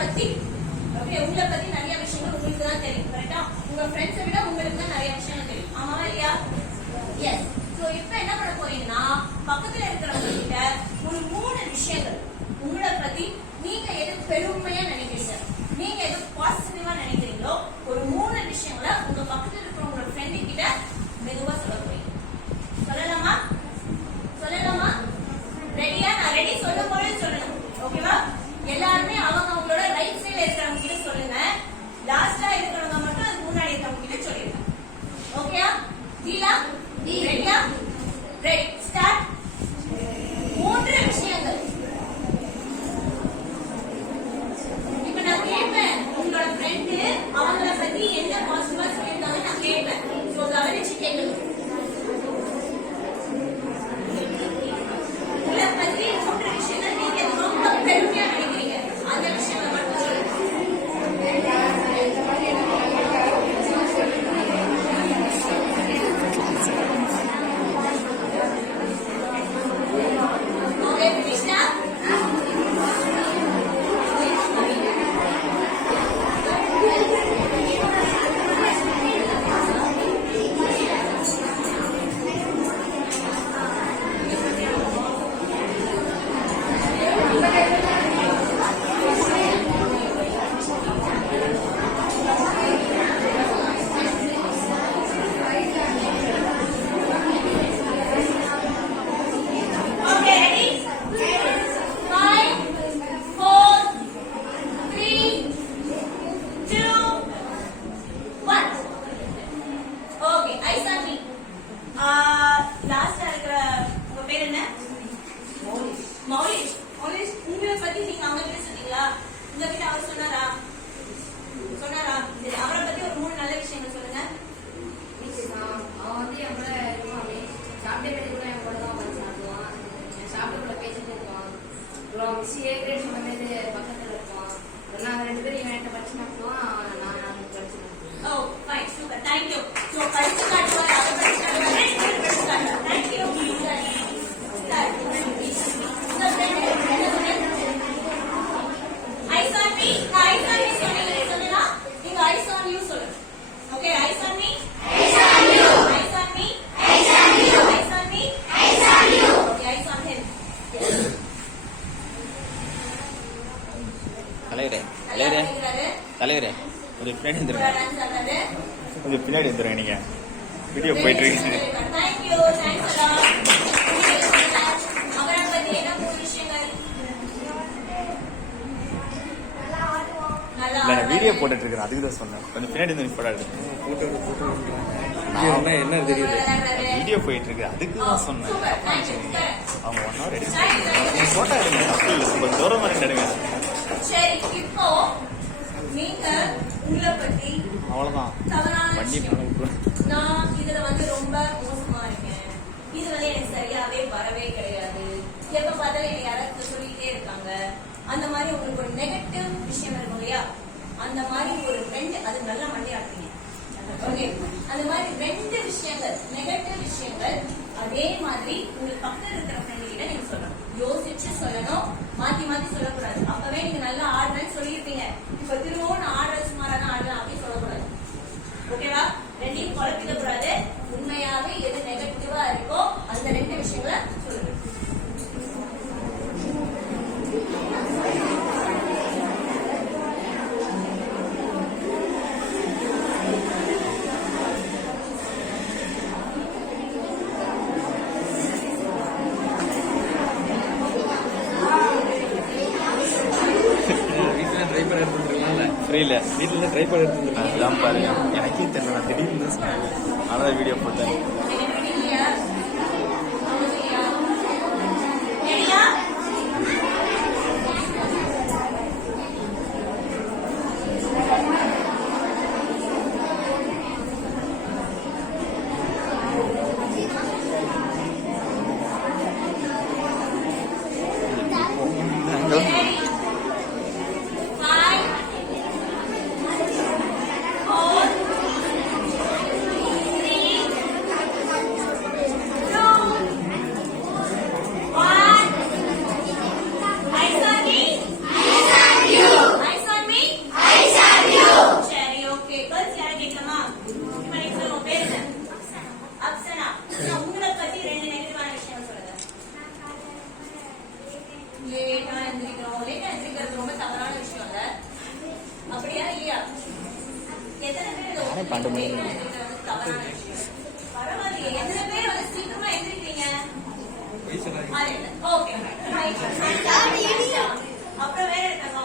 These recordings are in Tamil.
பத்தி ஓகே உங்களை பத்தி நிறைய விஷயங்கள் உங்களுக்கு தான் தெரியும். கரெக்டா? உங்க ஃப்ரெண்ட்ஸை விட உங்களுக்கு தான் நிறைய விஷயங்கள் தெரியும். ஆமாவா இல்லையா? எஸ். சோ இப்போ என்ன பண்ண போறீங்கன்னா பக்கத்துல இருக்கிறவங்க கிட்ட ஒரு 3 விஷயங்கள் உங்களை பத்தி நீங்க எது பெருமையா நினைக்கிறீங்க, நீங்க எது பாசிட்டிவா நினைக்கிறீங்களோ ஒரு 3 விஷயங்களை உங்க பக்கத்துல இருக்கிறவங்களோட ஃப்ரெண்டு கிட்ட மெதுவா சொல்ல போறீங்க. சொல்லலாமா? சொல்லலாமா? ரெடியா? நான் ரெடி சொல்லும் போதே சொல்லணும். ஓகேவா? எல்லாருமே அவங்க அவங்களோட ரைட் சைடுல இருக்கிறவங்க கிட்ட சொல்லுங்க. லாஸ்டா இருக்கிறவங்க மட்டும் அது முன்னாடி இருக்கிறவங்க கிட்ட சொல்லிடுங்க. ஓகேயா? டீலா? ரெடியா? ரெடி. ஸ்டார்ட். 3 விஷயங்கள். இப்ப நான் கேட்பேன் உங்களோட ஃப்ரெண்டு அவங்கள பத்தி என்ன பாசிட்டிவா சொல்லியிருக்காங்க நான் கேட்பேன். சோ கவனிச்சு கேட்கணும். உங்களை பத்தி 3 விஷயங்கள் நீங்க ரொம்ப பெருமையா நினைக்கிறீங்க. அந்த விஷயங்களை மட்டும் சொல்லுங்க. ஓகே கிருஷ்ணா? தலைவரே கொஞ்சம் பின்னாடி வந்துருங்க, கொஞ்சம் பின்னாடி வந்துருங்க. நீங்க வீடியோ போயிட்டு இருக்கீங்க. நான் வீடியோ போட்டுட்டு இருக்கேன், அதுக்கு தான் சொன்னேன். கொஞ்சம் பின்னாடி வந்து போட்டோ என்ன தெரியுது, வீடியோ போயிட்டு இருக்கு, அதுக்கு தான் சொன்னேன். அவங்க 1 hour எடுத்து போட்டோ எடுங்க, கொஞ்சம் தூரமா எடுங்க. சரி, இப்போ நீங்க உங்களை பத்தி அவ்வளவுதான் வண்டி நான் இதுல வந்து ரொம்ப மோசமா இருக்கேன், இது வந்து எனக்கு சரியாவே வரவே கிடையாது, எப்ப பார்த்தாலும் எனக்கு யாராவது சொல்லிட்டே இருக்காங்க, அந்த மாதிரி உங்களுக்கு ஒரு நெகட்டிவ் விஷயம் இருக்கும் இல்லையா, அந்த மாதிரி ஒரு 2 அது நல்லா மண்டையாடுறீங்க. ஓகே, அந்த மாதிரி 2 விஷயங்கள் நெகட்டிவ் விஷயங்கள் அதே மாதிரி உங்களுக்கு பக்கத்துல இருக்கிற ஃப்ரெண்டு கிட்ட நீங்க சொல்லணும். யோசிச்சு சொல்லணும், மாத்தி மாத்தி சொல்லக்கூடாது. அப்பவே நீங்க நல்லா ஆடுறேன்னு சொல்லியிருப்பீங்க, இப்ப திரும்பவும் நான் ஆடுறது சுமாரான ஆடுறேன் அப்படின்னு சொல்லக்கூடாது. ஓகேவா? 2ஐயும் குழப்பிக்க கூடாது. உண்மையாவே எது நெகட்டிவா இருக்கோ அந்த 2 விஷயங்களை சொல்லுங்க. புரியல, வீட்டில் ட்ரை பண்ணி எடுத்துருக்கேன். அதுதான் பாருங்க, எனக்கே தெரியல, நான் திடீர்னு தான் சொன்னேன், அதான் வீடியோ போட்டேன். தவறான விஷயம். பரவாயில்லையே, எத்தனை பேர் வந்து சீக்கிரமா எந்திரிக்கிறீங்க? ஓகே. அப்புறம் வேற இருக்காங்க.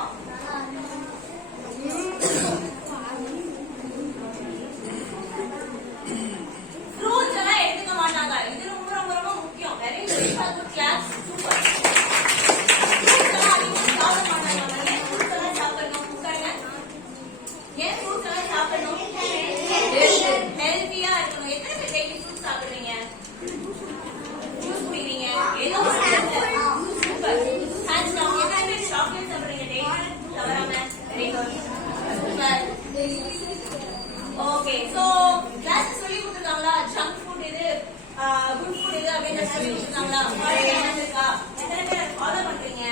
ஃப்ரூட்ஸ் எல்லாம் எடுத்துக்க மாட்டாங்க. இது ரொம்ப ரொம்ப ரொம்ப முக்கியம். Very very good class. Super. Fruits எல்லாம் அதிகமா சாப்பிட மாட்டாங்க. ஏன் ஃப்ரூட்ஸ் எல்லாம் சாப்பிடணும்? உட்காருங்க. ஏன் ஃப்ரூட்ஸ் எல்லாம் சாப்பிடணும்? ஹெல்த்தியா இருக்கணும். எத்தனை பேர் டெய்லி ஃப்ரூட்ஸ் சாப்பிடுறீங்க? ஜூஸ் குடிக்கிறீங்க? ஏதோ சூப்பர். Hands down. எத்தனை பேர் சாக்லேட் சாப்பிடுறீங்க டெய்லி? தவறாம. Very good. Super. Okay. So class சொல்லி கொடுத்துருக்காங்களா? ஜங்க் ஃபுட் இது, குட் ஃபுட் இது அப்படின்னு சொல்லி கொடுத்துருக்காங்களா? இருக்கா? எத்தனை பேர் ஃபாலோ பண்றீங்க?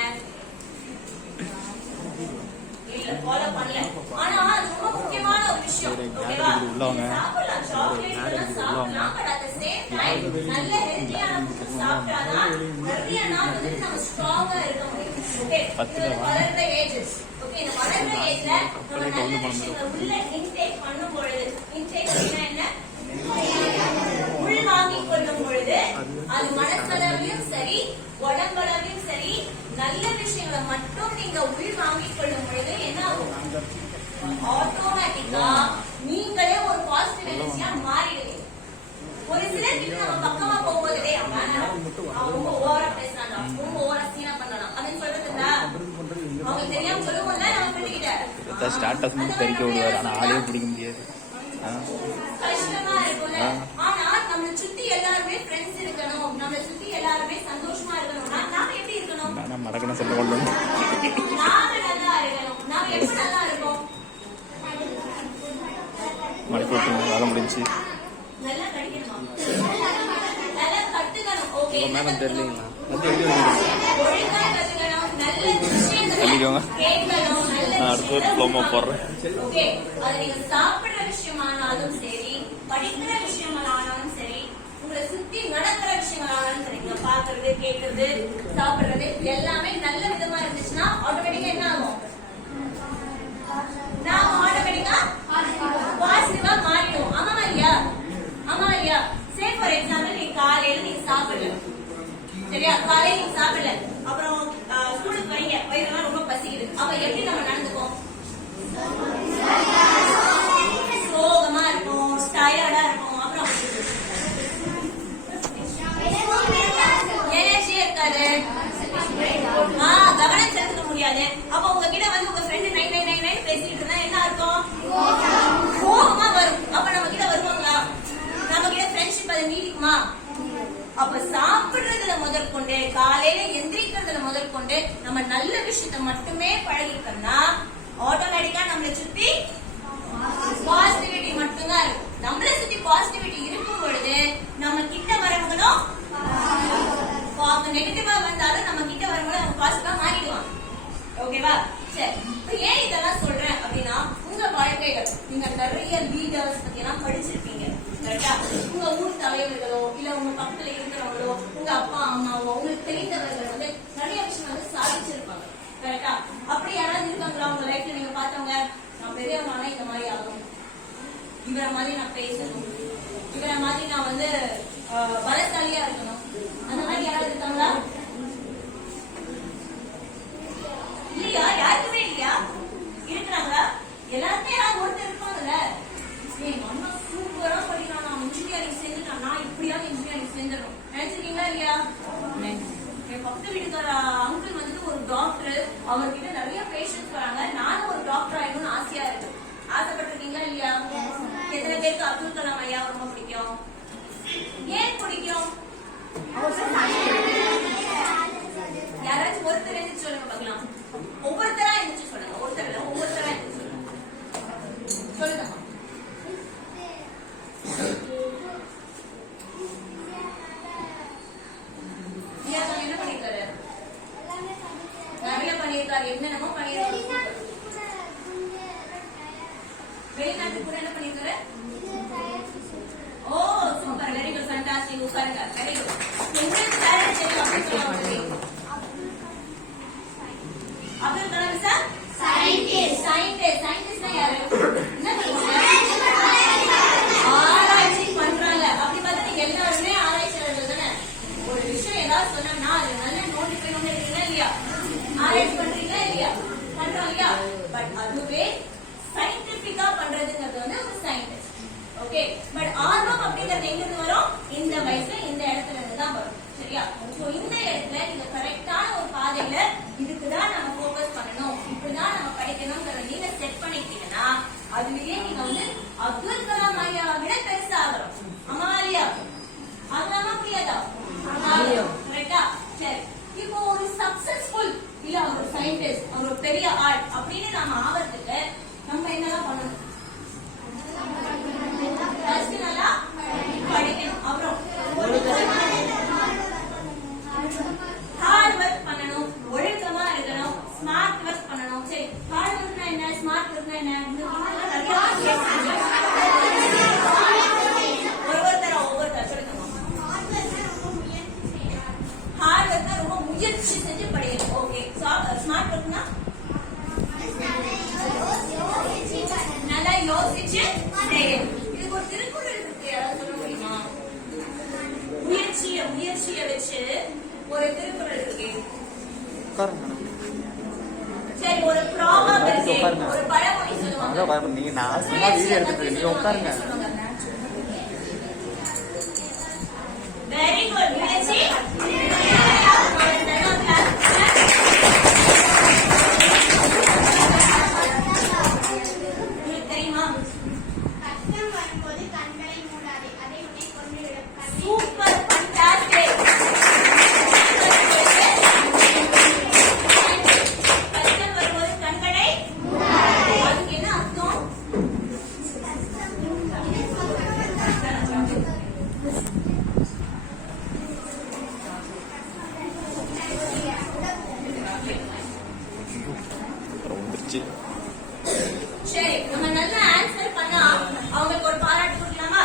இல்ல, ஃபாலோ பண்ணல. ஆனா அது ரொம்ப முக்கியமான ஒரு விஷயம். ஓகேவா? சாப்பிடலாம், சாக்லேட் எல்லாம் சாப்பிடலாம். But at the same time நல்ல ஹெல்தியான ஃபுட் சாப்பிட்டாதான் நிறைய நாள் வந்து நம்ம ஸ்ட்ராங்கா இருக்க முடியும். ஓகே. வளர்ந்த ஏஜஸ். ஓகே. இந்த வளர்ந்த ஏஜ்ல நம்ம நல்ல விஷயங்களை உள்ள இன்டேக் பண்ணும் பொழுது, இன்டேக் என்ன? உள் வாங்கிக் கொள்ளும் பொழுது அது மனசளவிலும் சரி, உடம்பளவிலும் சரி, நல்ல விஷயங்களை மட்டும் நீங்க உள் வாங்கிக் கொள்ளும் பொழுது என்ன ஆகும்? ஆட்டோமேட்டிக்கா நீங்களே ஒரு பாசிட்டிவ் எனர்ஜியா மாறிடுவீங்க. ஒரு சிலர் கிட்ட நம்ம பக்கமா போகும்போது அவங்க ஓவரா பேசினாங்க, ரொம்ப ஓவரா சீனா பண்ணலாம் அப்படின்னு சொல்றதுல அவங்க தெரியாம சொல்லுவோம்ல நம்ம பிடிக்கிட்ட ஸ்டார்டஸ் மட்டும் தெரிக்க விடுவாரு. ஆனா ஆளே பிடிக்க முடியாது. கஷ்டமா இருக்கும்ல. ஆனா நம்மள சுத்தி எல்லாருமே ஃப்ரெண்ட்ஸ் இருக்கணும், நம்மள சுத்தி எல்லாருமே சந்தோஷமா இருக்கணும்னா நாம எப்படி இருக்கணும்? நான் மடக்கணும் சொல்ல கொள்ளணும். நாம நல்லா இருக்கணும். நாம எப்படி நல்லா இருக்கோம்? மடக்கி வேலை முடிஞ்சு நல்லா படிக்கணுமா? நல்லா கத்துக்கணும். ஓகே. மேடம் தெரியலீங்களா? ஒழுங்கா கத்துக்கணும். நல்ல விஷயங்களை கேட்கணும். அடுத்து டிப்ளமோ போடுறேன். ஓகே. அது நீங்க சாப்பிடுற விஷயமானாலும் சரி, படிக்கிற விஷயமானாலும் சரி, உங்களை சுத்தி நடக்கிற விஷயங்களானாலும் சரி, நீங்க பாக்குறது, கேட்கறது, சாப்பிடுறது எல்லாமே நல்ல விதமா இருந்துச்சுன்னா ஆட்டோமேட்டிக்கா என்ன ஆகும்? நாம ஆட்டோமேட்டிக்கா பாசிட்டிவா மாறிடுவோம். ஆமா இல்லையா? ஆமா இல்லையா? சே ஃபார் எக்ஸாம்பிள் நீங்க காலையில நீங்க சாப்பிடல, சரியா? காலையில நீங்க சாப்பிடல, அப்புறம் ஸ்கூலுக்கு வரீங்க, வயிறுலாம் ரொம்ப பசிக்குது. அப்ப எப்படி நம்ம நடந்துக்கும்? சோகமா இருக்கும், டயர்டா இருக்கும், அப்புறம் எனர்ஜியே இருக்காது, கவனம் செலுத்த முடியாது. அப்ப உங்ககிட்ட வந்து உங்க ஃப்ரெண்டு நை நை நை நை பேசிட்டு இருந்தா என்ன அர்த்தம்? கோபமா வரும். அப்ப நம்ம கிட்ட வருவாங்களா? நம்ம கிட்ட ஃப்ரெண்ட்ஷிப் அது நீடிக்குமா? அப்ப சாப்பிடுறதுல முதற்கொண்டு, காலையில எந்திரிக்கிறதுல முதற்கொண்டு நம்ம நல்ல விஷயத்த மட்டுமே பழகிட்டோம்னா ஆட்டோமேட்டிக்கா நம்மளை சுத்தி பாசிட்டிவிட்டி மட்டும்தான் இருக்கும். நம்மளை சுத்தி பாசிட்டிவிட்டி இருக்கும் பொழுது நம்ம கிட்ட வரவங்களும் அவங்க நெகட்டிவா வந்தாலும் நம்ம கிட்ட வரவங்களும் அவங்க பாசிட்டிவா மாறிடுவாங்க. ஓகேவா? சரி, ஏன் இதெல்லாம் சொல்றேன் அப்படின்னா உங்க வாழ்க்கைகள் நீங்க நிறைய லீடர்ஸ் பத்தி எல்லாம் படிச்சிருப்பீங்க. கரெக்டா? உங்க ஊர் தலைவர்களோ இல்ல உங்க பக்கத்துல இருக்கிறவங்களோ, உங்க அப்பா அம்மாவோ, உங்களுக்கு தெரிந்தவர்கள் வந்து நிறைய விஷயம் வந்து சாதிச்சிருப்பாங்க. கரெக்டா? அப்படி யாராவது இருக்காங்களா உங்க லைஃப்ல நீங்க பார்த்தவங்க? நான் பெரியவனா இந்த மாதிரி ஆகும், இவரை மாதிரி நான் பேசணும், இவரை மாதிரி நான் வந்து பலசாலியா இருக்கணும், அந்த மாதிரி யாராவது இருக்காங்களா? இல்லையா? யாருக்குமே இல்லையா? இருக்கிறாங்களா? எல்லாருமே யாராவது ஒருத்தர் இருப்பாங்கல்ல. எங்க அம்மா சூப்பரா படிக்கிறான், நான் இன்ஜினியரிங் சேர்ந்துட்டான், நான் இப்படியாவது இன்ஜினியரிங் சேர்ந்துடணும் நினைச்சிருக்கீங்களா இல்லையா? என் பக்கத்து வீட்டுக்கார அங்கிள் வந்துட்டு ஒரு டாக்டர், அவர்கிட்ட நிறைய பேஷண்ட்ஸ் வராங்க, நானும் ஒரு டாக்டர் ஆயிடணும்னு ஆசையா இருக்கு. ஆசைப்பட்டிருக்கீங்களா இல்லையா? எத்தனை பேருக்கு அப்துல் கலாம் ஐயா ரொம்ப பிடிக்கும்? ஏன் பிடிக்கும்? யாராச்சும் ஒருத்தர் எழுந்து சொல்லுங்க பார்க்கலாம். ஒவ்வொருத்தரா எழுந்து சொல்லுங்க. ஒருத்தர் இல்ல, ஒவ்வொருத்தரா எழுந்து சொல்லுங்க. சொல்லுங்க. என்ன பண்ணிருக்காரு? நிறைய பண்ணிருக்காரு. என்னென்னமோ பண்ணிருக்காரு. வெளிநாட்டுக்கு கூட என்ன பண்ணிருக்காரு? ஓ சூப்பர், வெரி குட், ஃபேண்டாஸ்டிக். உட்காருங்க. Very good. உங்களுக்கு வேற தெரியும் அப்படின்னு சொல்லுவாங்க. Abdul Kalam sir scientist. சயின்டிஸ்ட்னா யாரு? என்ன பண்ணுவாங்க? அதுலயே நீங்க வந்து அப்துல் கலாம் ஐயாவை விட பெருசா ஆகணும். ஆமாவா இல்லையா? ஆகலாமா புரியாதா? கரெக்டா? சரி, இப்போ ஒரு சக்சஸ்ஃபுல் இல்ல ஒரு சயின்டிஸ்ட், ஒரு பெரிய ஆர்ட் அப்படின்னு நாம ஆவறதுக்கு நம்ம என்னெல்லாம் பண்ணணும்? ஃபர்ஸ்ட் நல்லா படிக்கணும். அப்புறம் ஹார்ட் ஒர்க் பண்ணணும், ஒழுக்கமா இருக்கணும், ஸ்மார்ட் ஒர்க் பண்ணணும். சரி, ஹார்ட் ஒர்க்னா என்ன, ஸ்மார்ட் ஒர்க்னா என்ன? ஒவ்வொருத்தர் சொல்லுங்க. ஹார்ட் ஒர்க்னா ரொம்ப முயற்சி செஞ்சு படிக்கணும். ஓகே. ஸ்மார்ட் ஒர்க்னா நல்லா யோசிச்சு செய்யணும். இதுக்கு ஒரு திருக்குறள் இருக்கு, யாராவது சொல்ல முடியுமா? முயற்சிய வச்சு ஒரு திருக்குறள் இருக்கு. சரி, ஒரு ப்ராவர்ப் இருக்கு, ஒரு பழமொழி சொல்லுவாங்க. நீங்க நான் சும்மா வீடியோ எடுத்துட்டு நீங்க உட்காருங்க. Very good. முயற்சி தெரியுமா? Super, fantastic. கஷ்டம் வரும்போது கண்களை அதுக்கு என்ன அர்த்தம்? சரி, நம்ம நல்ல ஆன்சர் பண்ணா அவங்களுக்கு ஒரு பாராட்டு கொடுக்கலாமா?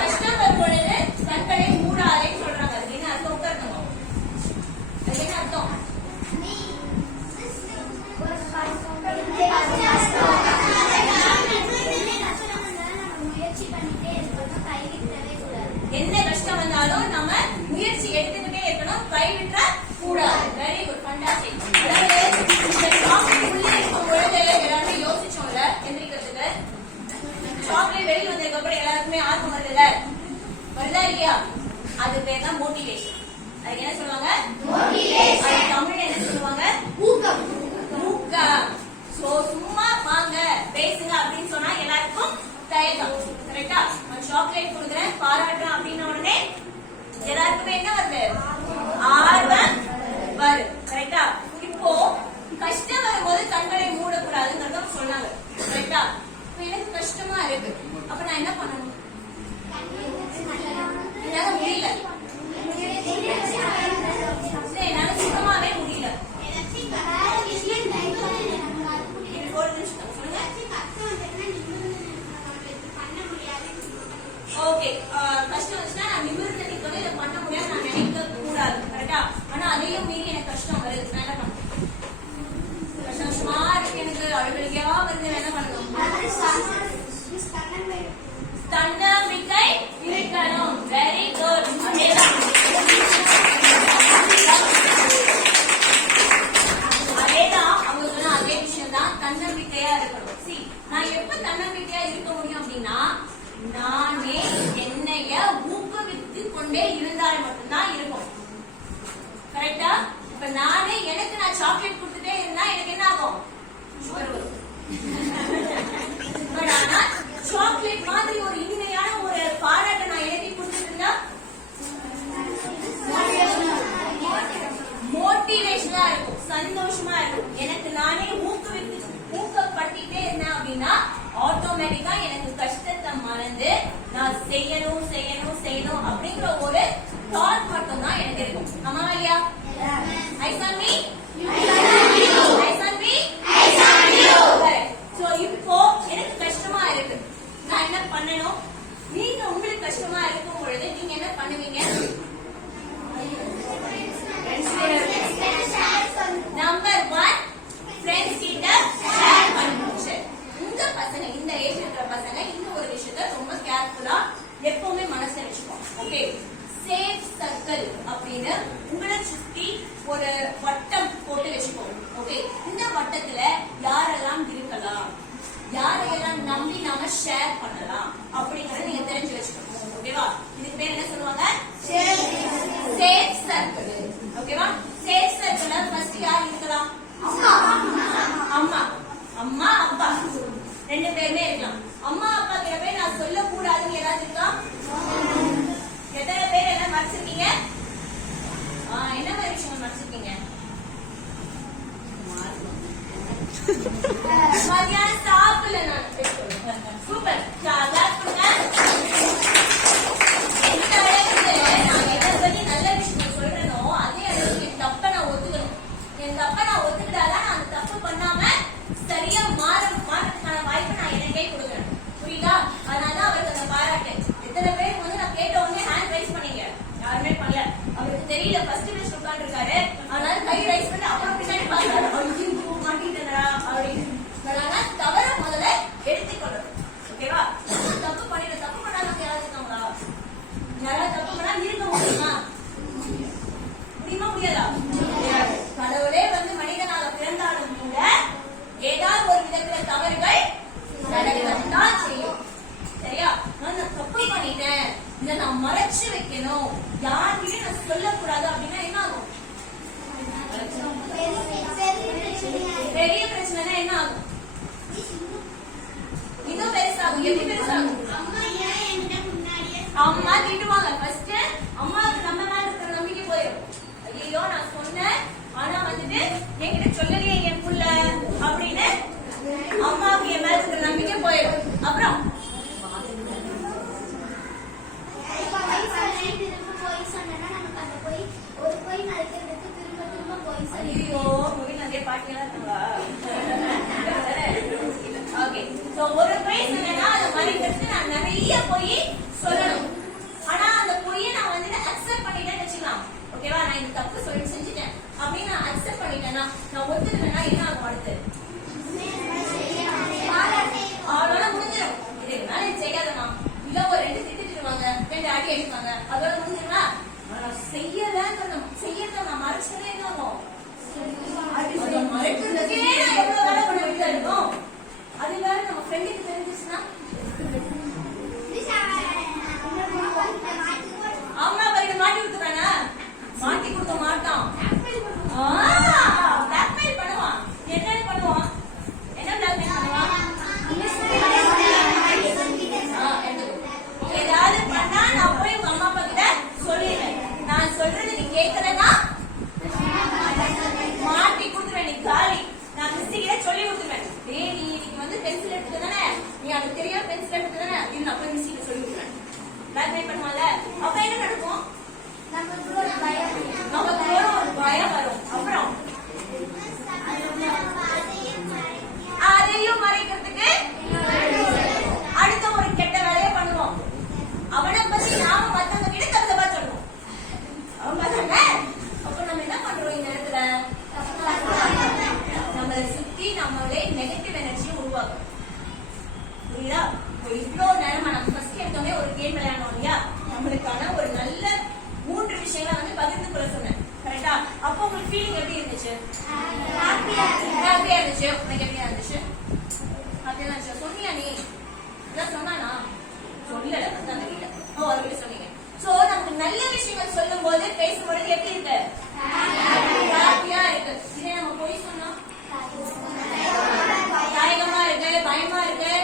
கஷ்டம் வரும் பொழுது கண்களை மூடாதேன்னு சொல்றாங்க. அது என்ன அர்த்தம்? உட்காரணும். அது என்ன அர்த்தம்? என்ன கஷ்டம் வந்தாலும் நம்ம முயற்சி எடுத்துக்கிட்டே இருக்கணும், கைவிட்ட கூடாது. Very good, fantastic. அதாவது இந்த சாக்லேட் உள்ளே இருக்கும் பொழுது எல்லாருமே யோசிச்சோம்ல எந்திரிக்கிறதுக்கு. சாக்லேட் வெளியில் வந்ததுக்கு அப்புறம் எல்லாருக்குமே ஆர்வம் வருதுல, வருதா இல்லையா? அது பேர் தான் மோட்டிவேஷன். அதுக்கு என்ன சொல்லுவாங்க? மோட்டிவேஷன். தமிழ்ல என்ன சொல்லுவாங்க? ஊக்கம். ஊக்கம். சோ சும்மா வாங்க பேசுங்க அப்படின்னு சொன்னா எல்லாருக்கும் தயக்கம். கரெக்டா? சாக்லேட் கொடுக்குறேன், பாராட்டுறேன் அப்படின்ன உடனே எல்லாருக்குமே என்ன வருது? ஆர்வம் வரும். கரெக்டா? இப்போ கஷ்டம் வரும்போது கண்களை மூடக்கூடாதுங்கிறத சொன்னாங்க. கரெக்டா? இப்போ எனக்கு கஷ்டமா இருக்கு, அப்ப நான் என்ன பண்ணணும்? என்னால முடியல, என்னால சுத்தமாவே முடியல. ஓகே, கஷ்டம் வந்துச்சுன்னா நான் நிமிர்ந்து நிக்கணும், இதை பண்ண முடியாது நான் நினைக்க கூடாது. கரெக்டா? ஆனா அதையும் மீறி எனக்கு கஷ்டம் வருது, நான் என்ன பண்ணணும்? கஷ்டமா இருக்கு, எனக்கு அழுகழுகையா வருது, என்ன பண்ணணும்? தன்னம்பிக்கை இருக்கணும். Very good. அதேதான் அவங்க சொன்ன அதே விஷயம் தான், தன்னம்பிக்கையா இருக்கணும். சி, நான் எப்ப தன்னம்பிக்கையா இருக்க முடியும் அப்படின்னா, நானே என்னைய ஊக்குவித்து கொண்டே இருந்தால் மட்டும்தான் இருக்கும். கரெக்டா? இப்ப நானே எனக்கு நான் சாக்லேட் கொடுத்துட்டே இருந்தா எனக்கு என்ன ஆகும்? சுகர் வரும். பட் ஆனா சாக்லேட் மாதிரி ஒரு இனிமையான ஒரு பாராட்டை நான் எழுதி கொடுத்துட்டு இருந்தா மோட்டிவேஷனா இருக்கும், சந்தோஷமா இருக்கும். எனக்கு நானே ஊக்கப்படுத்திட்டே இருந்தேன் அப்படின்னா ஆட்டோமேட்டிக்கா எனக்கு கஷ்டத்தை மறந்து நான் செய்யணும் செய்யணும் செய்யணும் அப்படிங்கிற ஒரு தாட் மட்டும் தான் எனக்கு இருக்கும். ஆமா இல்லையா? இப்போ எனக்கு கஷ்டமா இருக்கு, நான் என்ன பண்ணணும்? நீங்க உங்களுக்கு கஷ்டமா இருக்கும் பொழுது நீங்க என்ன பண்ணுவீங்க? நம்பர் 1, ஃப்ரெண்ட்ஸ் கிட்ட ஷேர் பண்ணுங்க. உங்க பசங்க, இந்த ஏஜ் இருக்கிற பசங்க இந்த ஒரு விஷயத்தை ரொம்ப கேர்ஃபுல்லா எப்பவுமே மனசுல வச்சுக்கோங்க. ஓகே, சேஃப் சர்க்கிள் அப்படின்னு உங்களை சுத்தி ஒரு வட்டம் போட்டு வச்சுக்கோங்க. ஓகே, இந்த வட்டத்துல யாரெல்லாம் இருக்கலாம், யாரையெல்லாம் நம்பி நாம ஷேர் பண்ணலாம் அப்படிங்கறத நீங்க தெரிஞ்சு வச்சுக்கணும். ஓகேவா? இதுக்கு பேர் என்ன சொல்லுவாங்க? இதை நான் மறைச்சு வைக்கணும், யார்கிட்டயும் நான் சொல்லக்கூடாது அப்படின்னா என்ன ஆகும்? பெரிய பிரச்சனைனா என்ன ஆகும்? இன்னும் பெருசாகும். எப்படி பெருசாகும்? அம்மா திட்டுவாங்க. ஃபர்ஸ்ட் அம்மாவுக்கு நம்ம மேல இருக்கிற நம்பிக்கை போயிடும். ஐயோ நான் சொன்னேன், ஆனா வந்துட்டு என்கிட்ட சொல்லலையே என் புள்ள அப்படின்னு அம்மாவுக்கு என் மேல இருக்கிற நம்பிக்கை போயிடும். அப்புறம் ஐயோ கோவில் நிறைய பாட்டியெல்லாம் இருக்காங்களா? ஓகே, சோ ஒரு பொய் சொன்னா அதை மறைக்கிறதுக்கு நான் நிறைய பொய் சொல்லணும். ஆனா அந்த பொய்யை நான் வந்து அக்செப்ட் பண்ணிட்டேன்னு வச்சுக்கலாம். ஓகேவா, நான் இந்த தப்பு சொல்லி செஞ்சுட்டேன் அப்படின்னு நான் அக்செப்ட் பண்ணிட்டேன்னா, நான் ஒத்துக்கிட்டேன்னா என்ன ஆகும்? அடுத்து அவளோட முடிஞ்சிடும். இதுக்கு மேல செய்யாதமா, இல்ல ஒரு 2 திட்டுவாங்க, 2 அடி அடிப்பாங்க, அதோட முடிஞ்சிருமா? செய்யறத நான் மறைச்சதே என்ன ஆகும்? மறைக்கிறதுக்கே நான் எவ்வளவு வேலை பண்ண வேண்டியதா இருக்கும். அது வேற நம்ம ஃப்ரெண்டுக்கு தெரிஞ்சிச்சுன்னா அம்மா பையனை மாட்டி கொடுத்துறானா? மாட்டி கொடுக்க மாட்டான், பிளாக்மெயில் பண்ணுவான். என்னன்னு பண்ணுவான்? என்ன பிளாக்மெயில் பண்ணுவான்? ஏதாவது பண்ணா நான் போய் உங்க அம்மா அப்பா கிட்ட சொல்லிடுறேன். நான் சொல்றது நீ கேட்கறேன்னா மாட்டி கொடுத்துருவேன், நீ காலி. நான் மிஸ் கிட்ட சொல்லி கொடுத்துருவேன், டேய் நீ இன்னைக்கு வந்து பென்சில் எடுத்து தானே, நீ அதுக்கு தெரியாம பென்சில் எடுத்து தானே அப்படின்னு நான் போய் மிஸ் கிட்ட சொல்லி கொடுத்துருவேன். பிளாக்மெயில் பண்ணுவான்ல, அப்ப என்ன நடக்கும்? நமக்கு ஒரு பயம் வரும். அப்புறம் அதையும் மறைக்கிறதுக்கு அடுத்த ஒரு கெட்ட வேலையை பண்ணுவோம். அவனை பத்தி நாம மத்தவங்க கிட்ட தப்பா சொல்லுவோம். அவங்க தானே. அப்ப நம்ம என்ன பண்றோம்? இந்த இடத்துல நம்மளை சுத்தி நம்மளே நெகட்டிவ் எனர்ஜியை உருவாக்கும். புரியுதா? இவ்வளவு நேரமா நம்ம ஃபர்ஸ்ட் எடுத்தோடனே ஒரு கேம் விளையாடணும் இல்லையா? நம்மளுக்கான ஒரு நல்ல 3 விஷயங்களை வந்து பகிர்ந்து கொள்ள சொன்னேன். கரெக்டா? அப்போ உங்களுக்கு ஃபீலிங் எப்படி இருந்துச்சு? ஹாப்பியா இருந்துச்சு. உனக்கு எப்படி இருந்துச்சு? ஹாப்பியா இருந்துச்சு. சொன்னியா நீ? இதான் சொன்னானா? சொல்லல, அந்த வீட்டுல. அவர்கிட்ட சொன்னீங்க. சோ நமக்கு நல்ல விஷயங்கள் சொல்லும் போது பேசும்பொழுது எப்படி இருக்கு? ஹாப்பியா இருக்கு. இதே நம்ம போய் சொன்னா தயக்கமா இருக்கு, பயமா இருக்கு.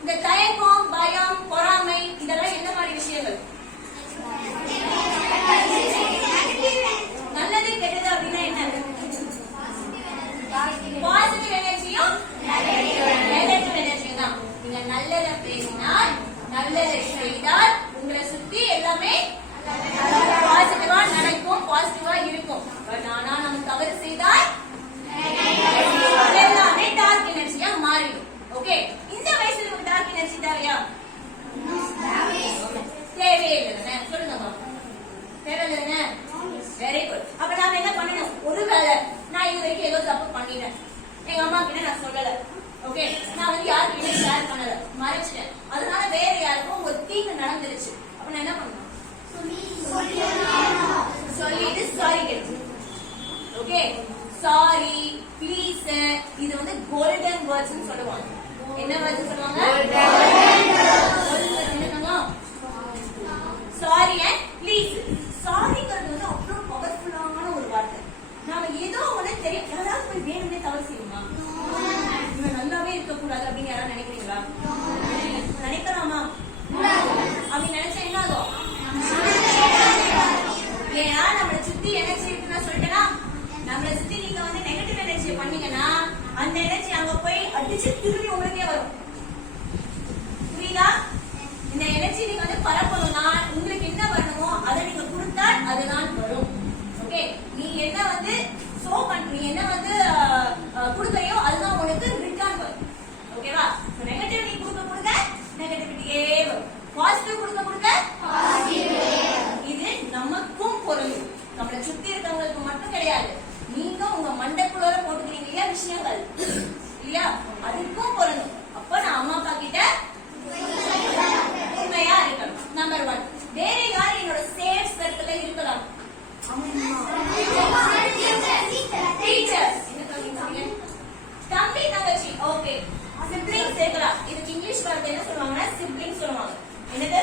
இந்த தயக்கம், பயம், பொறாமை இதெல்லாம் என்ன மாதிரி விஷயங்கள்? நல்லது கெட்டது அப்படின்னா என்ன? பாசிட்டிவ் எனர்ஜியும் நெகட்டிவ் எனர்ஜியும் தான். நீங்க நல்லதை பேசினால், நல்லதை செய்தால் உங்களை சுத்தி எல்லாமே பாசிட்டிவா நடக்கும், பாசிட்டிவா இருக்கும். பட் ஆனா நம்ம தவறு செய்தால் எல்லாமே டார்க் எனர்ஜியா மாறிடும். ஓகே, இந்த வயசுல உங்களுக்கு டார்க் எனர்ஜி தேவையா? தேவையில்லை. சொல்லுங்க, தேவையில்லை. Very good. அப்ப நாம என்ன பண்ணணும்? ஒருவேளை நான் இது வரைக்கும் ஏதோ தப்பு பண்ணிட்டேன், எங்க அம்மா கிட்ட நான் சொல்லல, ஓகே, நான் வந்து யாருக்கிட்ட ஷேர் பண்ணல, மறைச்சிட்டேன், அதனால வேற யாருக்கும் ஒரு தீங்கு நடந்துருச்சு. அப்ப நான் என்ன பண்ணணும்? சொல்லிட்டு சாரி கேட்கணும். ஓகே, சாரி, ப்ளீஸ், இது வந்து கோல்டன் வேர்ட்ஸ் சொல்லுவாங்க. என்ன வேர்ட்ஸ் சொல்லுவாங்க? Sorry and please. சாரிங்கிறது வந்து அவ்வளவு பவர்ஃபுல்லான ஒரு வார்த்தை. நாம ஏதோ ஒண்ணு தெரியும், யாராவது போய் வேணும்னே தவறு செய்யுமா? இவன் நல்லாவே இருக்கக்கூடாது அப்படின்னு யாராவது நினைக்கிறீங்களா? நினைக்கலாமா? அப்படி நினைச்சா என்ன ஆகும்? ஏன்னா நம்மளை சுத்தி எனர்ஜி இருக்குன்னு சொல்லிட்டேன்னா, நம்மளை சுத்தி நீங்க வந்து நெகட்டிவ் எனர்ஜியை பண்ணீங்கன்னா அந்த எனர்ஜி அங்க போய் அடிச்சு திரும்பி உங்களுக்கே வரும். புரியுதா? இந்த எனர்ஜி நீங்க வந்து பரப்பணும்னா உங்களுக்கு என்ன வரணுமோ அதை நீங்க கொடுத்தால் அதுதான் வரும். ஓகே, நீ என்ன வந்து நீ என்ன வந்து கொடுக்கறியோ அதுதான் உனக்கு ரிட்டர்ன் வரும். ஓகேவா? நெகட்டிவ் நீ கொடுக்க நெகட்டிவிட்டியே வரும். பாசிட்டிவ் கொடுக்க இது நமக்கும் பொருளும். நம்மளை சுத்தி இருக்கவங்களுக்கு மட்டும் கிடையாது. நீங்க உங்க மண்டைக்குள்ள போட்டுக்கிறீங்க இல்லையா விஷயங்கள் இல்லையா, அதுக்கும் பொருளும். அப்ப நான் அம்மா அப்பா கிட்ட உண்மையா இருக்கணும். நம்பர் 1. வேற யார் என்னோட சேஃப் சர்க்கிள்ல இருக்கலாம்? டீச்சர்ஸ். தம்பி தங்கச்சி. ஓகே, சிப்ளிங்ஸ் இருக்கலாம். இதுக்கு இங்கிலீஷ் வார்த்தை என்ன சொல்லுவாங்கன்னா சிப்ளிங்ஸ் சொல்லுவாங்க. என்னது?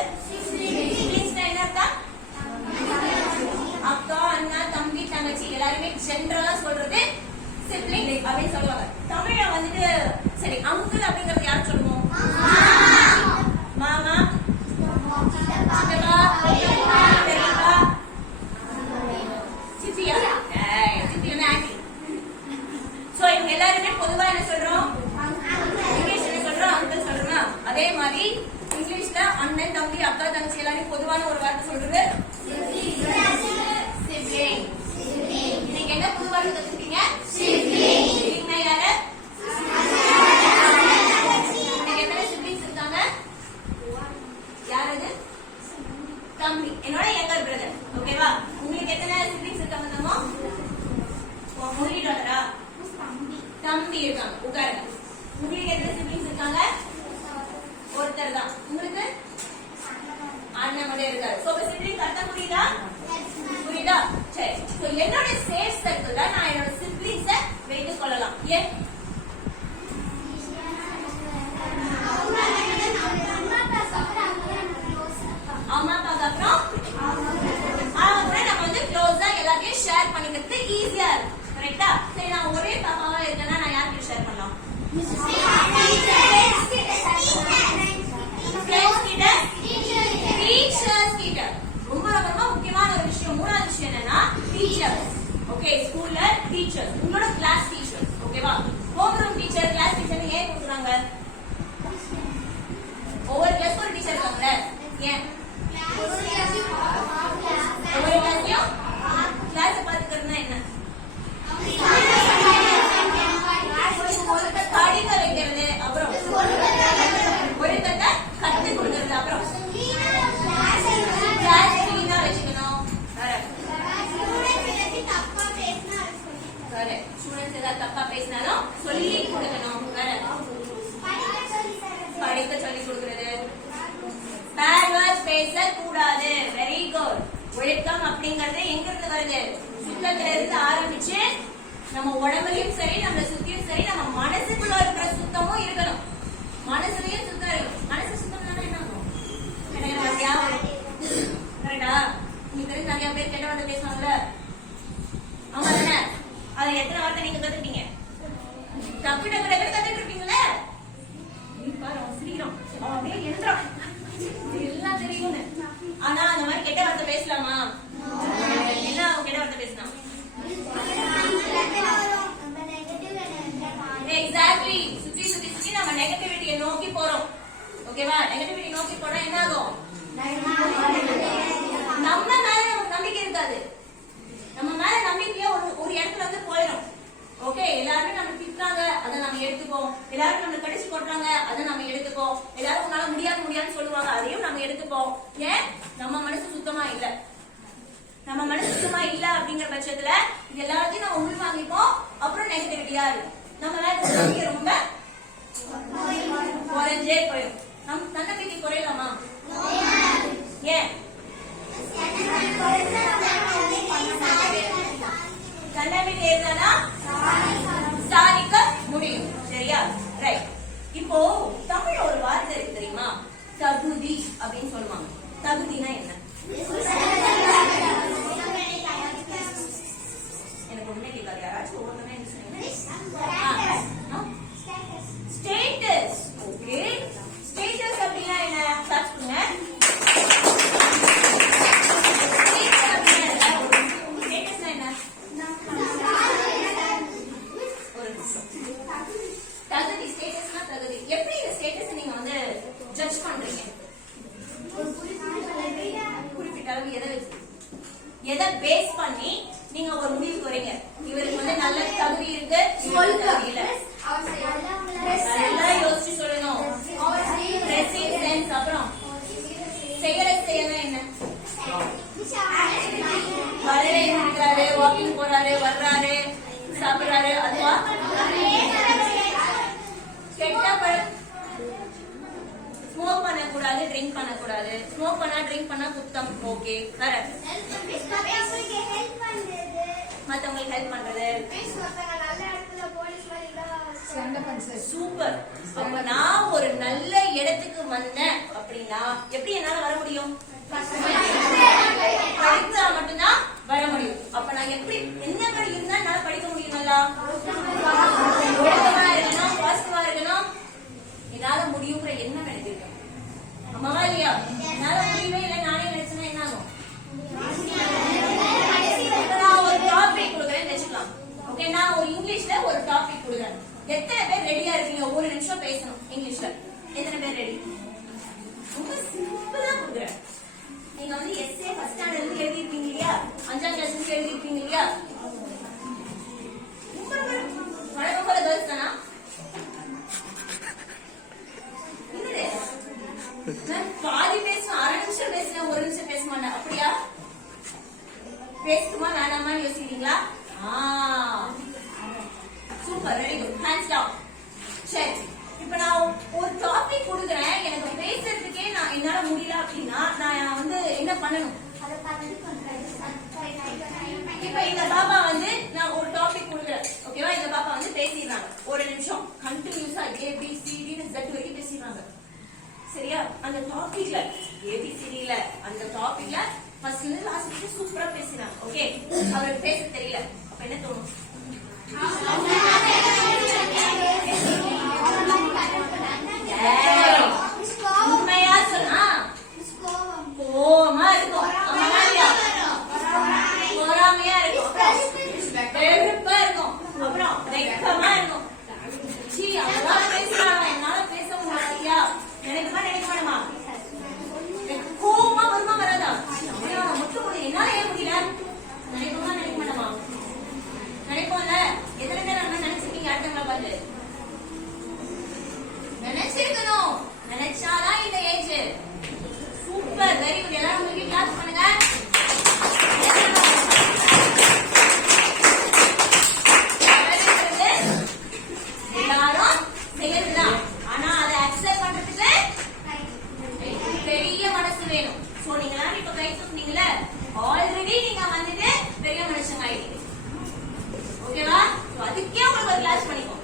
தம்பி அக்கா தங்கச்சி எல்லாரும் பொதுவான ஒரு வார்த்தை சொல்றது sibling. இன்னைக்கு என்ன புது வார்த்தை கத்துக்கிட்டீங்க? sibling யாரு? இன்னைக்கு எத்தனை siblings இருக்காங்க? யார் அது? தம்பி, என்னோட younger brother. ஓகேவா? உங்களுக்கு எத்தனை siblings இருக்காங்க தம்மோ? முரளி டாட்டரா? தம்பி இருக்காங்க. உட்காருங்க. உங்களுக்கு எத்தனை siblings இருக்காங்க? ஒருத்தர் தான். உங்களுக்கு அண்ணன் மட்டும் இருக்காரு. சோ siblings அர்த்தம் புரியுதா? புரியுதா? சரி. சோ என்னோட சேஃப் சர்க்கிள்ல நான் என்னோட siblings வைத்துக் கொள்ளலாம். ஏன்? அம்மா அப்பாக்கு அப்புறம் அவங்க கூட நம்ம வந்து க்ளோஸா எல்லாத்தையும் ஷேர் பண்ணிக்கிறது ஈஸியா இருக்கும். கரெக்டா? சரி, நான் ஒரே பாப்பாவா இருக்கேன்னா நான் யாருக்கு ஷேர் பண்ணலாம்? டீச்சர்ஸ் கிட்ட. ரொம்ப ரொம்ப முக்கியமான ஒரு விஷயம், மூணாவது விஷயம் என்னன்னா டீச்சர்ஸ். ஓகே, ஸ்கூல்ல டீச்சர்ஸ், உங்களோட கிளாஸ் டீச்சர்ஸ். ஓகேவா? Home room teacher, class teacher ஏன் கொடுக்குறாங்க? ஒவ்வொரு கிளாஸ் ஒரு டீச்சர் இருக்காங்க. ஏன்? ஒவ்வொரு கிளாஸ்லயும் கிளாஸ் பாத்துக்கிறதுனா என்ன? படிக்க வைக்கிறது, அப்புறம் ஒழுக்கத்தை கற்றுக் கொடுக்கறது, அப்புறம் கிளாஸ் கிளீனா வச்சுக்கணும். ஸ்டூடெண்ட்ஸ் ஏதாவது தப்பா பேசினாலும் சொல்லி கொடுக்கணும். படிக்க சொல்லி கொடுக்கறது. பேட் வேர்ட்ஸ் பேசக்கூடாது. Very good. ஒழுக்கம் அப்படிங்கறது எங்க இருந்து வருது? சுத்தத்துல இருந்து ஆரம்பிச்சு நம்ம உடம்புலயும் சரி, நம்மள சுத்தியும் சரி, நம்ம மனசுக்குள்ள இருக்கிற சுத்தமும் இருக்கணும். மனசுலயும் சுத்தம் இருக்கணும். மனசு சுத்தம் தானே என்ன ஆகும்? கரெக்டா? உங்களுக்கு தெரிஞ்ச நிறைய பேர் கெட்ட வார்த்தை பேசுவாங்கல்ல, ஆமா தானே? அது எத்தனை வார்த்தை நீங்க கத்துக்கிட்டீங்க? டக்கு டக்கு டக்கு கத்துட்டு இருப்பீங்களே. சீக்கிரம் அப்படியே எழுதுறோம், எல்லாம் தெரியும்னு. ஆனா அந்த மாதிரி கெட்ட வார்த்தை பேசலாமா? என்ன கெட்ட வார்த்தை பேசலாம்? எக்ஸாக்ட்லி. சுத்தி சுத்தி சுத்தி நம்ம நெகட்டிவிட்டியை நோக்கி போறோம். ஓகேவா? நெகட்டிவிட்டி நோக்கி போனா என்ன ஆகும்? நம்ம மேல நமக்கு நம்பிக்கை இருக்காது. நம்ம மேல நம்பிக்கையா ஒரு இடத்துல வந்து போயிடும். ஓகே, எல்லாருமே நம்ம திட்டுறாங்க, அதை நம்ம எடுத்துப்போம். எல்லாரும் நம்ம கடிச்சு போடுறாங்க, அதை நம்ம எடுத்துப்போம். எல்லாரும் உன்னால முடியாதுன்னு சொல்லுவாங்க, அதையும் நம்ம எடுத்துப்போம். ஏன்? நம்ம மனசு சுத்தமா இல்ல. நம்ம மனசு சுத்தமா இல்ல அப்படிங்கிற பட்சத்துல இது எல்லாத்தையும் நம்ம உள் வாங்கிப்போம். அப்புறம் நெகட்டிவிட்டியா இருக்கும். நம்ம மேல நம்பிக்கை ரொம்ப குறைஞ்சே போயிடும். நம்ம தன்னம்பிக்கை குறையலாமா? ஏன்? தன்னம்பிக்கை இருந்தா சாதிக்க முடியும். சரியா? ரைட். இப்போ தமிழ்ல ஒரு வார்த்தை இருக்கு தெரியுமா? தகுதி அப்படின்னு சொல்லுவாங்க. தகுதினா என்ன? எனக்கு ஒண்ணுமே கேட்காது. யாராச்சும் ஒண்ணுமே ஸ்டேட்டஸ். ஓகே, ஸ்டேட்டஸ் அப்படின்னா என்ன? சர்ச் பண்ணுங்க. தகுதி, ஸ்டேட்டஸ்னா தகுதி. எப்படி இந்த ஸ்டேட்டஸ் நீங்க வந்து ஜட்ஜ் பண்றீங்க? குறிப்பிட்ட அளவு எதை பேஸ் பண்ணி நீங்க ஒரு முடிவுக்கு வரீங்க? இவருக்கு வந்து நல்ல தகுதி இருக்கு, இல்ல. நல்லா யோசிச்சு சொல்லணும். ட்ரெஸ்ஸிங் சென்ஸ், அப்புறம் செயலை செய்யணும். என்ன? காலையில இருக்கிறாரு, வாக்கிங் போறாரு, வர்றாரு, சாப்பிடுறாரு, அதுவா? கெட்ட பழக்கம். ஸ்மோக் பண்ணக்கூடாது, ட்ரிங்க் பண்ணக்கூடாது. ஸ்மோக் பண்ணா ட்ரிங்க் பண்ணா குத்தம். Okay, correct. மத்தவங்களுக்கு ஹெல்ப் பண்றது. சூப்பர். அப்ப நான் ஒரு நல்ல இடத்துக்கு வந்தேன் அப்படின்னா எப்படி என்னால வர முடியும்? படித்தா மட்டும்தான் வர முடியும். அப்ப நான் எப்படி என்ன மாதிரி இருந்தா என்னால படிக்க முடியும்? நல்லா ஒழுக்கமா இருக்கணும், பாசிட்டிவா இருக்கணும். என்னால முடியுங்கிற எண்ணம் எனக்கு இருக்கு. ஆமாவா இல்லையா? என்னால முடியவே இல்லை நானே நினைச்சேன்னா என்ன ஆகும்? நான் ஒரு டாபிக் கொடுக்குறேன்னு வச்சுக்கலாம். ஓகே, நான் ஒரு இங்கிலீஷ்ல ஒரு டாபிக் கொடுக்குறேன். எத்தனை பேர் ரெடியா இருக்கீங்க? ஒரு நிமிஷம் பேசணும் இங்கிலீஷ்ல. எத்தனை பேர் ரெடி? ரொம்ப சிம்பிளா super, very good, hands down. சரி, இப்ப நான் ஒரு டாபிக் கொடுக்குறேன், எனக்கு பேசுறதுக்கே நான் என்னால முடியல அப்படின்னா நான் வந்து என்ன பண்ணணும்? இப்ப இந்த பாப்பா வந்து நான் ஒரு டாபிக் கொடுக்குறேன், ஓகேவா? இந்த பாப்பா வந்து பேசிடுறாங்க, ஒரு நிமிஷம் கண்டினியூஸா ABCD Z வரைக்கும் பேசிடுறாங்க, சரியா? அந்த டாபிக்ல ABCD அந்த டாபிக்ல ஃபர்ஸ்ட்ல இருந்து லாஸ்ட் வரைக்கும் சூப்பரா பேசினாங்க, ஓகே? அவருக்கு பேச தெரியல, அப்ப என்ன தோணும்? உண்மையா சொன்னா கோவமா இருக்கும், பொறாமையா இருக்கும், வெறுப்பா இருக்கும், அப்புறம் வெக்கமா இருக்கும். சீ, அதெல்லாம் பேசுறாங்க, என்னால பேச முடியாதியா? நினைக்குமா நினைக்க வேணுமா? கோவமா வருமா வராதா? மட்டும் முடியும், என்னால ஏன் முடியல? நினைக்குமா நினைக்க வேண்டாமா? நினைப்போம்ல. எத்தனை பேர் நம்ம நினைச்சிருக்கீங்க அடுத்தவங்களை பார்த்து? நினைச்சிருக்கணும், நினைச்சாதான் இந்த ஏஜ். Super, very good. எல்லாரும் உங்களுக்கு கிளாஸ் பண்ணுங்க. எல்லாரும் செய்யறதுதான், ஆனா அதை அக்செப்ட் பண்றதுக்கு பெரிய மனசு வேணும். சோ நீங்க எல்லாரும் இப்ப கை தூக்குனீங்கல்ல, ஆல்ரெடி நீங்க வந்துட்டு பெரிய மனுஷங்க ஆயிட்டீங்க, ஓகேவா? அதுக்கே உங்களுக்கு ஒரு கிளாஸ் பண்ணிக்கோ.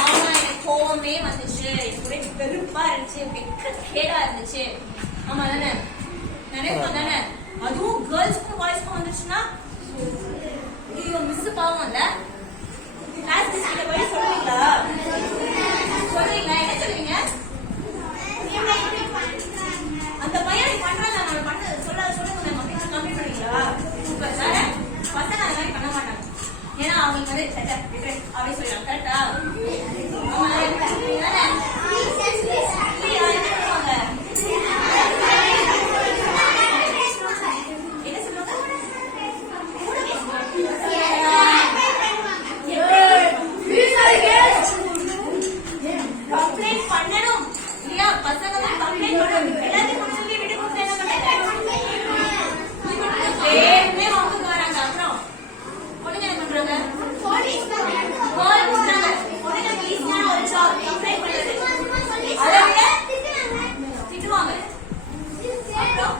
அவங்க எனக்கு கோவமே வந்துச்சு, எனக்கு வெறுப்பா இருந்துச்சு, கேடா இருந்துச்சு, ஆமா தானே? நினைப்போம் தானே? அதுவும் கேர்ள்ஸ்க்கும் பாய்ஸ்க்கும் வந்துச்சுன்னா ஐயோ மிஸ் பாவம் இல்ல? கிளாஸ் மிஸ்கிட்ட போய் சொல்லுவீங்களா? சொல்லுவீங்களா? என்ன சொல்லுவீங்க? அந்த பையன் பண்றாங்க, நம்ம பண்ண சொல்லுங்க, நம்ம கம்மி பண்ணுவீங்களா? Super sir. பசங்க அந்த மாதிரி பண்ண மாட்டாங்க, ஏன்னா அவங்களுக்கு வந்து அப்படி சொல்லலாம், கரெக்டா? கம்ப்ளைண்ட் பண்ணணும் இல்லையா? பசங்க தான் கம்ப்ளைண்ட் பண்ணணும். எல்லாத்தையும் சொல்லி விட்டு கொடுத்து என்ன பண்றாங்க? வாங்க வராங்க. அப்புறம் பொண்ணுங்க என்ன பண்றாங்க? பொண்ணுங்க ஈஸியான ஒரு ஜாப் கம்ப்ளைண்ட் பண்றது, அதை விட திட்டுவாங்க, அப்புறம்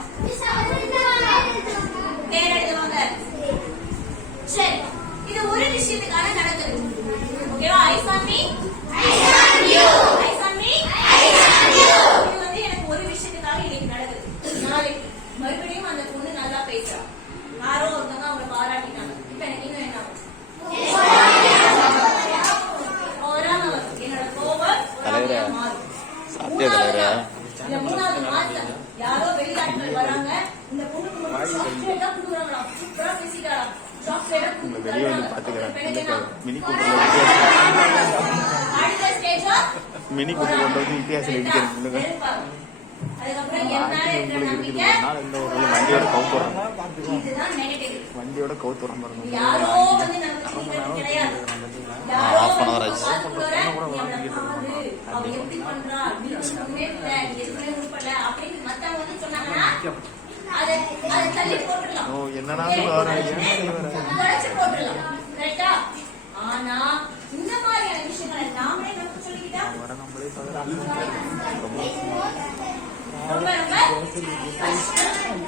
பேர் எழுதுவாங்க. சரி, இது ஒரு விஷயத்துக்கான நடக்குது, ஓகேவா? Eyes on me, eyes on you, eyes on me, eyes on you. இது வந்து எனக்கு ஒரு விஷயத்துக்காக இன்னைக்கு நடக்குது. நாளைக்கு மறுபடியும் அந்த பொண்ணு நல்லா பேசுறா, யாரோ ஒருத்தவங்க அவங்க பாராட்டிட்டாங்க, இப்ப எனக்கு இன்னும் என்ன ஆகும்? என்னோட கோபம் மாறும். மூணாவது மாசம் யாரோ வெளிநாட்டுல வராங்க, இந்த பொண்ணுக்கு மட்டும் சாக்லேட் தான் கொடுக்குறாங்களாம், சூப்பரா பேசிட்டாராம், சாக்லேட் கொடுக்குறாங்க. மினி கூட்டு கொண்டு வந்து வித்தியாசம் இருக்கிறது. அதுக்கப்புறம் என் மேல இருக்கிற நம்பிக்கை, வண்டியோட கவுத்துறோம், இதுதான் நெகட்டிவ். வண்டியோட கவுத்துறோம் பாருங்க. யாரோ வந்து நமக்கு சொல்றது கிடையாது, யாரோ அவ எப்படி பண்றா, நீ ஒண்ணுமே இல்ல, நீ எதுவுமே உருப்படல அப்படின்னு மத்தவங்க வந்து சொன்னாங்கன்னா அதை தள்ளி போட்டுடலாம், குறைச்சு போட்டுடலாம், கரெக்டா? ஆனா இந்த மாதிரியான விஷயங்களை நாமளே நமக்கு சொல்லிக்கிட்டா ரொம்ப ரொம்ப கஷ்டம்.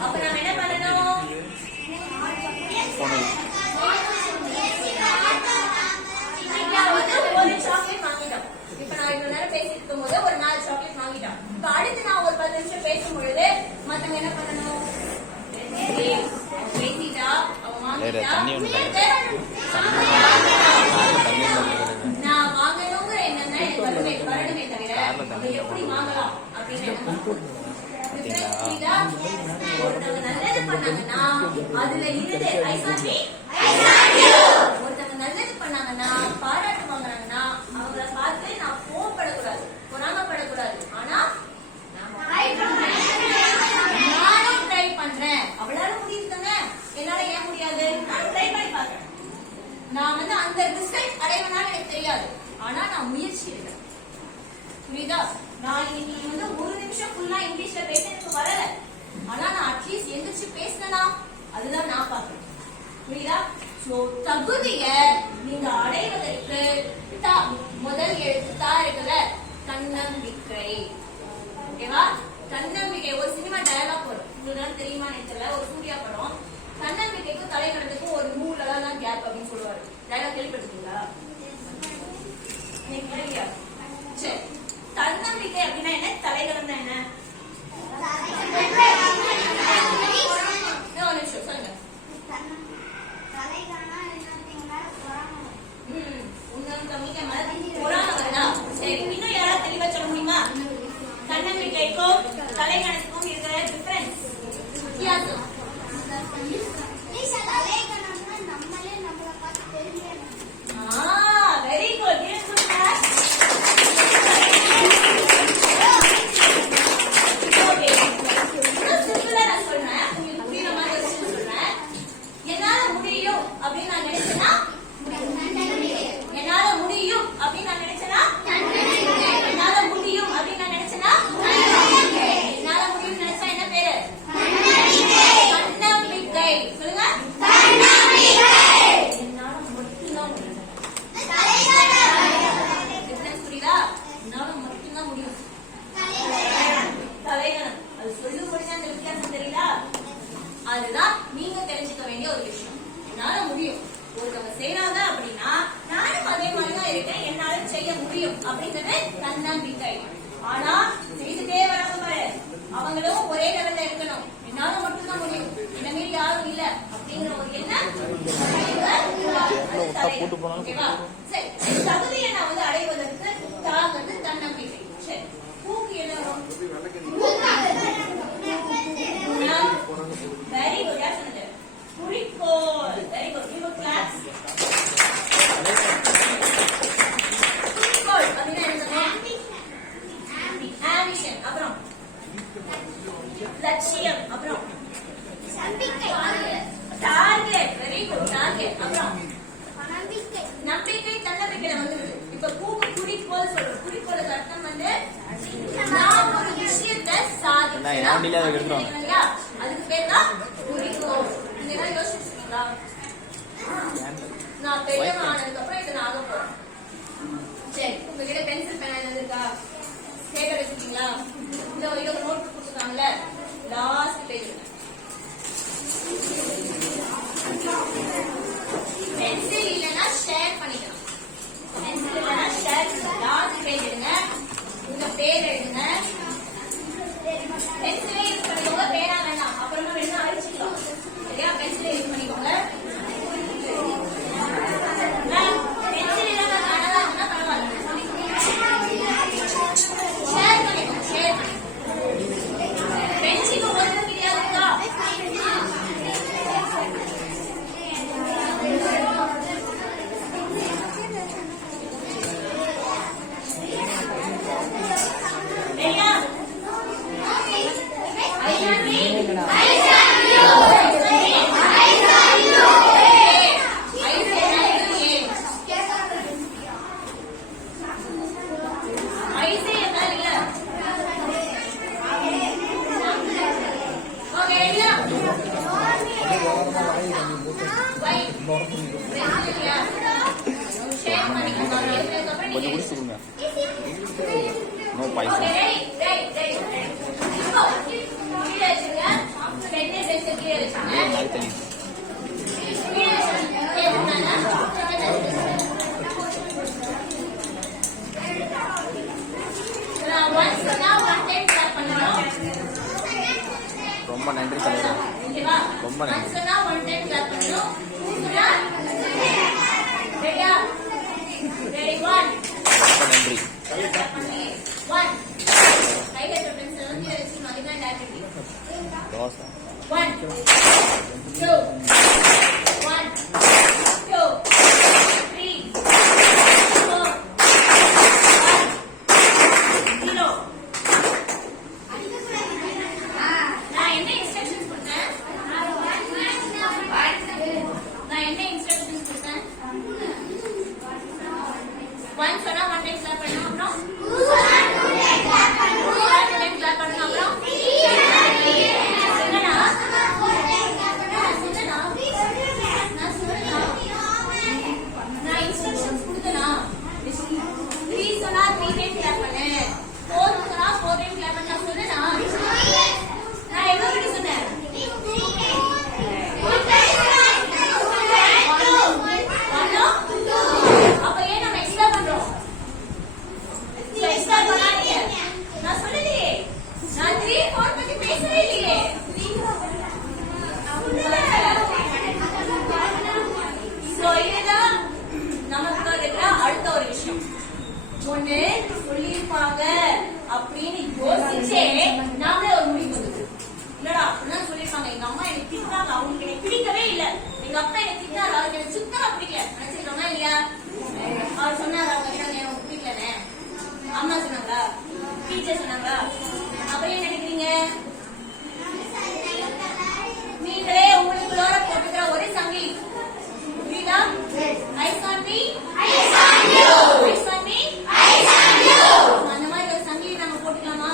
அப்ப நம்ம என்ன பண்ணணும்? ஒரு சாக்லேட் வாங்கிட்டோம். இப்ப நான் இவ்வளவு நேரம் பேசிட்டு இருக்கும் போது ஒரு 4 சாக்லேட் வாங்கிட்டோம். இப்ப அடுத்து நான் ஒரு 10 நிமிஷம் பேசும் பொழுது மத்தவங்க என்ன பண்ணணும்? பேசிட்டா அவங்க வாங்கிட்டா நான் வாங்கணுங்கிற எண்ணம் தான் எனக்கு வரணுமே தவிர அதை எப்படி வாங்கலாம் அப்படின்னு ஒருத்தவங்க நல்லது பண்ணாங்கன்னா அதுல இருந்து ஒருத்தவங்க நல்லது பண்ணாங்கன்னா பாராட்டு வாங்கினாங்கன்னா அவங்கள பார்த்து நான் கோவப்படக்கூடாது, பொறாமப்படக்கூடாது. ஆனா நானும் ட்ரை பண்றேன், அவளால முடியுது தானே, என்னால ஏன் முடியாது? நான் ட்ரை பண்ணி பாக்குறேன். நான் வந்து அந்த ரிசல்ட் அடைவனால எனக்கு தெரியாது, ஆனா நான் முயற்சி எடுக்கிறேன். புரியுதா? நான் இன்னைக்கு வந்து ஒரு நிமிஷம் ஃபுல்லா இங்கிலீஷ்ல பேச எனக்கு வரல, ஆனா நான் அட்லீஸ்ட் எந்திரிச்சு பேசினா அதுதான் நான் பார்க்கணும். புரியுதா? சோ தகுதிய நீங்க அடைவதற்கு முதல் எழுத்து தா இருக்குல்ல, தன்னம்பிக்கை. ஓகேவா? தன்னம்பிக்கை. ஒரு சினிமா டயலாக் வரும், உங்களுக்கு தெரியுமா தெரியல, ஒரு சூர்யா படம். தன்னம்பிக்கைக்கும் தலைவனுக்கும் ஒரு 100 தான் கேப் அப்படின்னு சொல்லுவாரு. டயலாக் கேள்விப்பட்டிருக்கீங்களா? சரி, தன்னம்பிக்கை அப்படின்னா என்ன, தலைவன் என்ன? ஒரு நிமிஷம் சொல்லுங்க. சரி, இன்னும் யாராவது தெளிவா சொல்ல முடியுமா? தன்னம்பிக்கைக்கும் தலைகணத்துக்கும் இருக்கிற டிஃபரன்ஸ், வித்தியாசம். Very good. சிம்பிளா நான் சொல்றேன், உங்களுக்கு புரியுற மாதிரி ஒரு விஷயம் சொல்றேன். என்னால முடியும் அப்படின்னு நான் நினைச்சேன்னா, என்னால முடியும் அப்படின்னு நான் நினைச்சேன்னா, என்னால முடியும் அப்படின்னு நான் நினைச்சேன்னா, என்னால முடியும் நினைச்சா என்ன பேரு? தன்னம்பிக்கை. சொல்லுங்க. என்னால மட்டும்தான் முடியும். டிஃபரன்ஸ் புரியுதா? என்னால மட்டும்தான் முடியும். தலைகணம். அது சொல்லும் பொழுது அந்த வித்தியாசம் தெரியுதா? அதுதான் நீங்க தெரிஞ்சுக்க வேண்டிய ஒரு விஷயம். என்னால முடியும், ஒருத்தவங்க செய்யறாங்க அப்படின்னா நானும் அதே மாதிரிதான் இருக்கேன், என்னால செய்ய முடியும் அப்படிங்கிறது தன்னம்பிக்கை. ஆனா செய்துட்டே வராங்க பாரு, அவங்களும் ஒரே லெவல்ல இருக்கணும். என்னால மட்டும்தான் முடியும், என்ன மீறி யாரும் இல்ல அப்படிங்கிற ஒரு எண்ணம். ஓகேவா? சரி, தகுதியை நான் வந்து அடைவதற்கு தாங்கிறது தன்னம்பிக்கை. சரி, பூக்கு என்ன வரும்? Very good. யார் சொன்னது? குறிக்கோள். Very good. give a clap. குறிக்கோள் அப்படின்னா என்ன? ambition. அப்புறம் லட்சியம். அப்புறம் டார்கெட். Very good. டார்கெட். அப்புறம் நம்பிக்கை. தன்னம்பிக்கையில வந்துருது. இப்ப பூக்கு குறிக்கோள் சொல்றோம். குறிக்கோளுக்கு அர்த்தம் வந்து நான் ஒரு விஷயத்தை சாதிக்கணும், அதுக்கு பேர் தான் குறிக்கோள். நீங்க யோசிச்சிருக்கீங்களா? நான் பெரியவன் ஆனதுக்கு அப்புறம் இதை நான் ஆக போறேன். சரி, உங்ககிட்ட பென்சில் பேனா இருக்கா? கேட்க வச்சுக்கீங்களா? இந்த இதோட நோட் கொடுத்துருக்காங்கல்ல, லாஸ்ட் பேஜ் பென்சில் இல்லைன்னா ஷேர் பண்ணிக்கலாம். பென்சில் இல்லைன்னா ஷேர். லாஸ்ட் பேஜ் எடுங்க, உங்க பேர் எழுதுங்க. பென்சிலே யூஸ் பண்ணிக்கோங்க, பேனா வேண்டாம். அப்புறமா வேணா அழிச்சுக்கலாம். சரியா? பென்சிலே யூஸ் பண்ணிக்கோங்க. பென்சில் இல்லாம பேனா இருந்தா பரவாயில்ல. ஷேர் பண்ணிக்கோங்க. ஷேர் பென்சில் ஒன்றும் கிடையாதுக்கா. கொஞ்சம் குடிச்சுக்கோங்க. No boys. ரொம்ப நன்றி தலைவர். ரொம்ப நன்றி. ரொம்ப நன்றி. தோசை. 1 2 1 2 3 4 0. நான் என்ன இன்ஸ்ட்ரக்ஷன்ஸ் கொடுத்தேன்? ஒன் சொன்னா 1 டைம் கிளாப் பண்ணணும். அப்புறம் டீச்சர் சொன்னாங்களா? அப்புறம் என்ன நினைக்கிறீங்க? நீங்களே உங்களுக்குள்ளார போட்டுக்கிற ஒரு சங்கிலி புரியுதா? Eyes on me, eyes on you, eyes on me, eyes on you. அந்த மாதிரி ஒரு சங்கிலி நம்ம போட்டுக்கலாமா?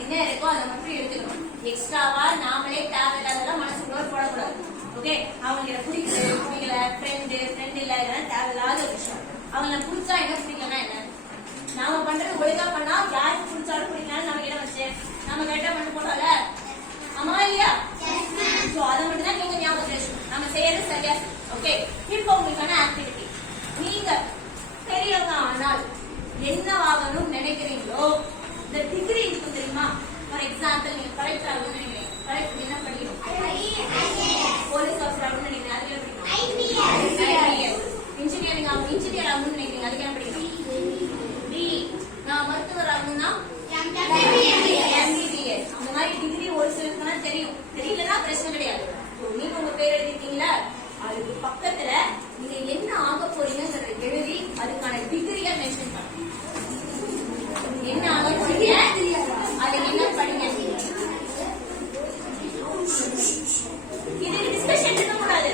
என்ன இருக்கோ அதை மட்டும் எடுத்துக்கணும். எக்ஸ்ட்ராவா நாமளே தேவையில்லாதெல்லாம் மனசுக்குள்ள போடக்கூடாது. ஓகே, அவங்களுக்கு பிடிக்கல ஃப்ரெண்ட் இல்ல இதெல்லாம் தேவையில்லாத விஷயம். அவங்களை பிடிச்சா என்ன பிடிக்கலன்னா என்ன? நாம பண்றது ஒழுங்கா பண்ணா யாருக்கு பிடிச்சாலும் பிடிக்கலாம்னு நமக்கு என்ன வச்சு நம்ம கரெக்டா பண்ண போறோம்ல. ஆமா இல்லையா? சோ அதை மட்டும் தான் நீங்க ஞாபகம் வச்சுக்கணும். நம்ம செய்யறது சரியா? ஓகே, இப்போ உங்களுக்கான ஆக்டிவிட்டி. நீங்க பெரியவங்க ஆனால் என்னவாகணும்னு நினைக்கிறீங்களோ இந்த டிகிரி இருக்கு தெரியுமா? ஃபார் எக்ஸாம்பிள் நீங்க கலெக்டர் ஆகணும்னு நினைக்கிறீங்க. கலெக்டர் என்ன படிக்கணும்? போலீஸ் ஆஃபீஸர் ஆகணும்னு நினைக்கிறீங்க. அதுக்கு என்ன படிக்கணும்? இன்ஜினியரிங் ஆகணும். இன்ஜினியர் ஆகணும்னு நினைக்கிறீங்க. அதுக்கு என்ன படிக்கணும்? நான் மருத்துவர் ஆகணும்னா MBBS. அந்த மாதிரி டிகிரி ஒரு சிலருக்குனா தெரியும். தெரியலன்னா பிரச்சனை கிடையாது. நீங்க உங்க பேர் எழுதிட்டீங்களா? அதுக்கு பக்கத்துல நீங்க என்ன ஆக போறீங்கிறத எழுதி அதுக்கான டிகிரியை மென்ஷன் பண்ணுங்க. என்ன ஆக போறீங்க, அது என்ன படிங்க. இது டிஸ்கஷன் இருக்க கூடாது.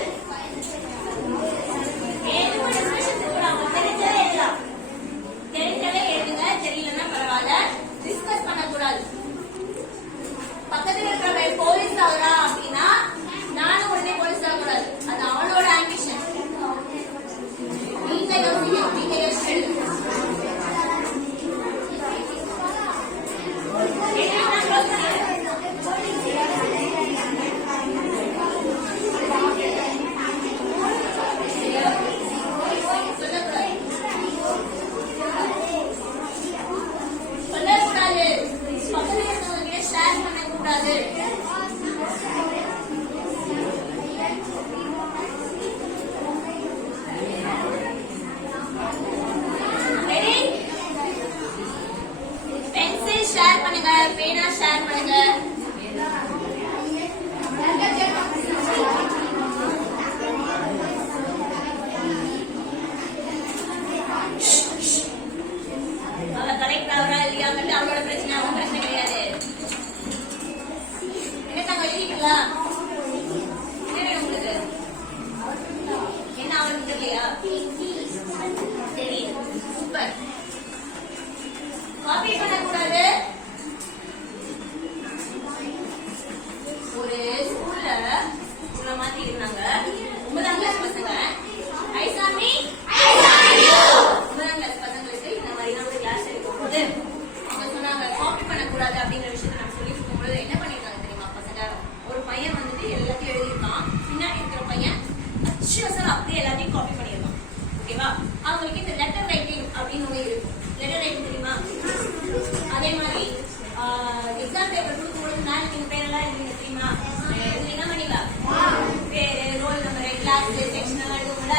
எதுவும் டிஸ்கஷன் இருக்கக்கூடாது. தெரிஞ்சவே எழுதலாம். தெரிஞ்சவே எழுதுங்க. தெரியலன்னா பரவாயில்ல. டிஸ்கஸ் பண்ணக்கூடாது. பக்கத்துல இருக்கிற போலீஸ் ஆகுறா அப்படின்னா நானும் உடனே போலீஸ் ஆகக்கூடாது. அது அவனோட ஆம்பிஷன். நீங்க யோசிங்க. நீங்க யோசிச்சு சொல்லக்கூடாது. பக்கத்துல இருக்கிறவங்க ஷேர் பண்ணக்கூடாது. பென்சில் ஷேர் பண்ணுங்க, பேனா ஷேர் பண்ணுங்க. அவ கரெக்ட் ஆகுறா இல்லையாங்கிறது அவளோட பிரச்சனை, அவன் பிரச்சனை கிடையாது. என்ன தாங்க எழுதிட்டீங்களா? என்ன வேணும் உங்களுக்கு? என்ன அவனுக்கு தெரியலையா? சரி, சூப்பர். காப்பி பண்ணக்கூடாது. ஒரு ஸ்கூல்ல உங்களை மாதிரி இருந்தாங்க 9ஆம் கிளாஸ் பசங்க. Eyes on me, eyes on you. 9ஆம் கிளாஸ் பசங்களுக்கு இந்த மாதிரி ஒரு கிளாஸ் இருக்கும்போது அவங்க சொன்னாங்க காப்பி பண்ணக்கூடாது அப்படிங்கிற விஷயத்தை நம்ம சொல்லி கொடுக்கும்போது என்ன பண்ணிருக்காங்க தெரியுமா பசங்க? ஒரு பையன் வந்துட்டு எல்லாத்தையும் எழுதிருக்கான். பின்னாடி இருக்கிற பையன் அச்சுவசம் அப்படியே எல்லாத்தையும் காப்பி பண்ணிருக்கான். ஓகேவா? அவங்களுக்கு இந்த லெட்டர் ரைட்டிங் அப்படின்னு ஒண்ணு இருக்கும். லெட்டர் ரைட்டிங் தெரியுமா? அதே மாதிரி எக்ஸாம் பேப்பர் கொடுக்கும்போது நான் நீங்க பேரெல்லாம் எழுதுங்க தெரியுமா? என்ன பண்ணிக்கா பேரு, ரோல் நம்பர், கிளாஸ், செக்ஷன் எல்லாம் எழுதுவோம்ல.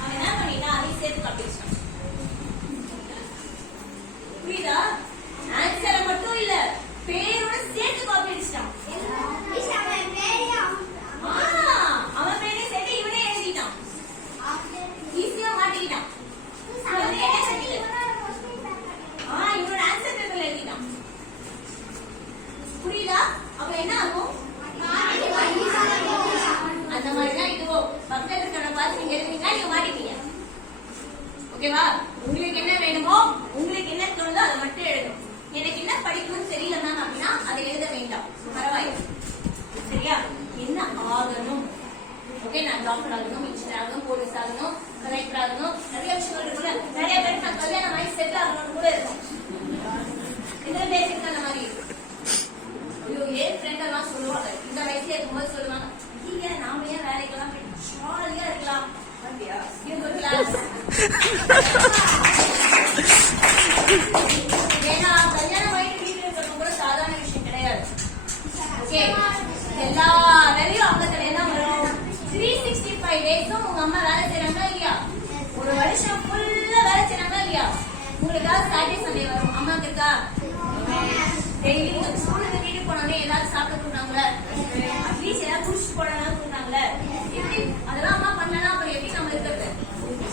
அவன் என்ன பண்ணிட்டா அதையும் சேர்த்து காப்பி வச்சான். புரியுதா? ஆன்சரை மட்டும் இல்ல பேரோட சேர்த்து காப்பி அடிச்சிட்டான். அவன் பேரே சேர்த்து இவனே எழுதிட்டான். ஈஸியா மாட்டிக்கிட்டான். இவனோட ஆன்சர் பேப்பர்ல எழுதிட்டான். புரியுதா? அப்ப என்ன ஆகும்? அந்த மாதிரிதான் இதுவோ பக்கத்துல இருக்கிற பார்த்து நீங்க எழுதுனீங்கன்னா நீங்க மாட்டிப்பீங்க. ஓகேவா? உங்களுக்கு என்ன வேணுமோ, உங்களுக்கு என்ன தோணுதோ அதை மட்டும் எழுதணும். எனக்கு என்ன படிக்கணும்னு தெரியல மேம் அப்படின்னா அதை எழுத வேண்டாம். பரவாயில்லை. சரியா? என்ன ஆகணும்? ஓகே, நான் டாக்டர் ஆகணும், இன்ஜினியர் ஆகணும், போலீஸ் ஆகணும், கலெக்டர் ஆகணும், நிறைய விஷயங்கள் இருக்குல்ல. நிறைய பேருக்கு நான் கல்யாணம் ஆகி செட்டில் ஆகணும்னு கூட இருக்கும். எத்தனை பேருக்கு அந்த மாதிரி ஐயோ ஏன் ஃப்ரெண்ட் எல்லாம் சொல்லுவாங்க இந்த வயசுல இருக்கும்போது சொல்லுவாங்க, நீங்க நாம ஏன் வேலைக்கெல்லாம் ஜாலியா இருக்கலாம் அப்படியா? ஏன்னா கல்யாணம் ஆகிட்டு வீட்டுல இருக்கிறது கூட சாதாரண விஷயம் கிடையாது. ஓகே, எல்லா வேலையும் அவங்க தலையில தான் வரும். 365 டேஸும் உங்க அம்மா வேலை செய்யறாங்களா இல்லையா? ஒரு வருஷம் ஃபுல்லா வேலை செய்யறாங்களா இல்லையா? உங்களுக்காக சாட்டர்டே சண்டே வரும். அம்மாக்கு இருக்கா? டெய்லி ஸ்கூலுக்கு வீட்டுக்கு போனோடனே ஏதாவது சாப்பிட கொடுத்தாங்களே, அட்லீஸ்ட் ஏதாவது குடிச்சு போடலாம் கொடுத்தாங்களே.